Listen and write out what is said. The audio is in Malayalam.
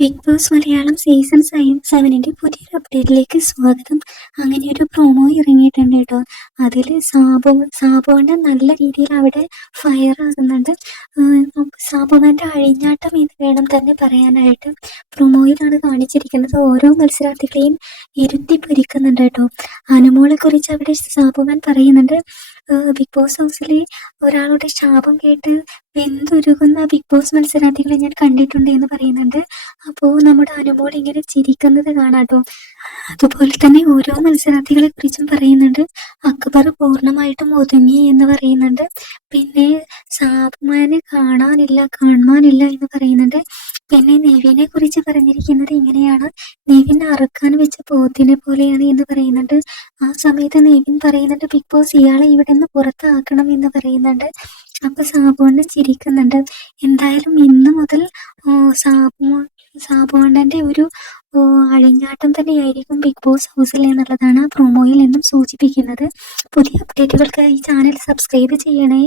ബിഗ് ബോസ് മലയാളം സീസൺ 7ന്റെ പുതിയൊരു അപ്ഡേറ്റിലേക്ക് സ്വാഗതം. അങ്ങനെ ഒരു പ്രൊമോ ഇറങ്ങിയിട്ടുണ്ട് കേട്ടോ. അതിൽ സാബുവിന്റെ നല്ല രീതിയിൽ അവിടെ ഫയർ ആകുന്നുണ്ട്. സാബുവിന്റെ അഴിഞ്ഞാട്ടം എന്ന് വേണം തന്നെ പറയാനായിട്ട്. പ്രൊമോയിലാണ് കാണിച്ചിരിക്കുന്നത്. ഓരോ മത്സരാർത്ഥികളെയും ഇരുത്തി പൊരിക്കുന്നുണ്ട് കേട്ടോ. അനുമോളെ കുറിച്ച് അവിടെ സാബുമാൻ പറയുന്നുണ്ട്, ബിഗ് ബോസ് ഹൗസിലെ ഒരാളുടെ ശാപം കേട്ട് വെന്തുരുകുന്ന ബിഗ് ബോസ് മത്സരാർത്ഥികളെ ഞാൻ കണ്ടിട്ടുണ്ട് എന്ന് പറയുന്നുണ്ട്. അപ്പോൾ നമ്മുടെ അനുമോൾ ഇങ്ങനെ ചിരിക്കുന്നത് കാണാട്ടോ. അതുപോലെ തന്നെ ഓരോ മത്സരാർത്ഥികളെ കുറിച്ചും പറയുന്നുണ്ട്. അക്ബർ പൂർണ്ണമായിട്ടും ഒതുങ്ങി എന്ന് പറയുന്നുണ്ട്. പിന്നെ സാബുമാനെ കാണാനില്ല എന്ന് പറയുന്നുണ്ട്. പിന്നെ നെവിനെ കുറിച്ച് പറഞ്ഞിരിക്കുന്നത് ഇങ്ങനെയാണ്, നെവിൻ അറുക്കാൻ വെച്ച പോത്തിനെ പോലെയാണ് എന്ന് പറയുന്നുണ്ട്. ആ സമയത്ത് നെവിൻ പറയുന്നുണ്ട്, ബിഗ് ബോസ് ഇയാളെ ഇവിടെ നിന്ന് പുറത്താക്കണം എന്ന് പറയുന്നുണ്ട്. അപ്പൊ സാബുവണ്ണൻ ചിരിക്കുന്നുണ്ട്. എന്തായാലും ഇന്ന് മുതൽ സാബുവണ്ണന്റെ ഒരു അഴിഞ്ഞാട്ടം തന്നെയായിരിക്കും ബിഗ് ബോസ് ഹൗസിൽ എന്നുള്ളതാണ് ആ പ്രൊമോയിൽ നിന്നും സൂചിപ്പിക്കുന്നത്. പുതിയ അപ്ഡേറ്റുകൾക്കായി ചാനൽ സബ്സ്ക്രൈബ് ചെയ്യണേ.